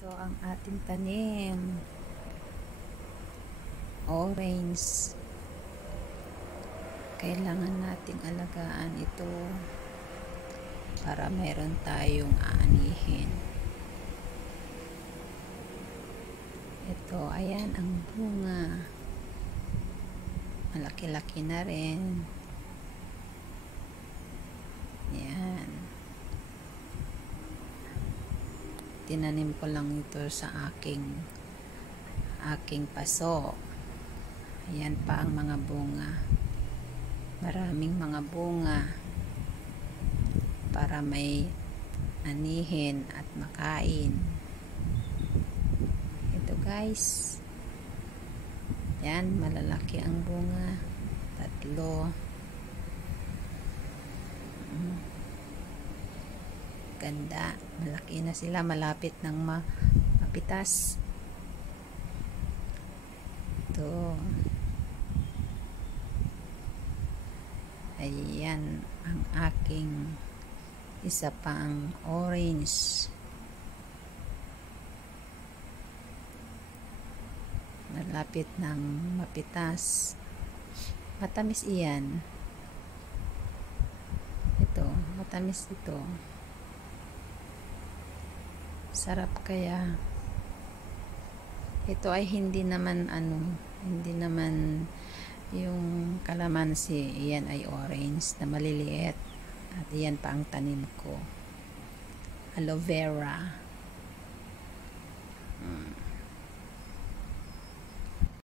Ito ang ating tanim. Orange. Kailangan nating alagaan ito para mayroon tayong aanihin. Ito, ayan ang bunga. Malaki-laki na rin. Yan. Tinanim ko lang ito sa aking paso. Ayan pa ang mga bunga. Maraming mga bunga para may anihin at makain. Ito guys. Yan, malalaki ang bunga. 3. Ganda. Malaki na sila. Malapit ng mapitas. Ito. Ayan ang aking isa pang orange. Malapit ng mapitas. Matamis iyan. Ito, matamis ito. Sarap kaya. Ito ay hindi naman yung kalamansi. Iyan ay orange na maliliit. At iyan pa ang tanim ko. Aloe vera.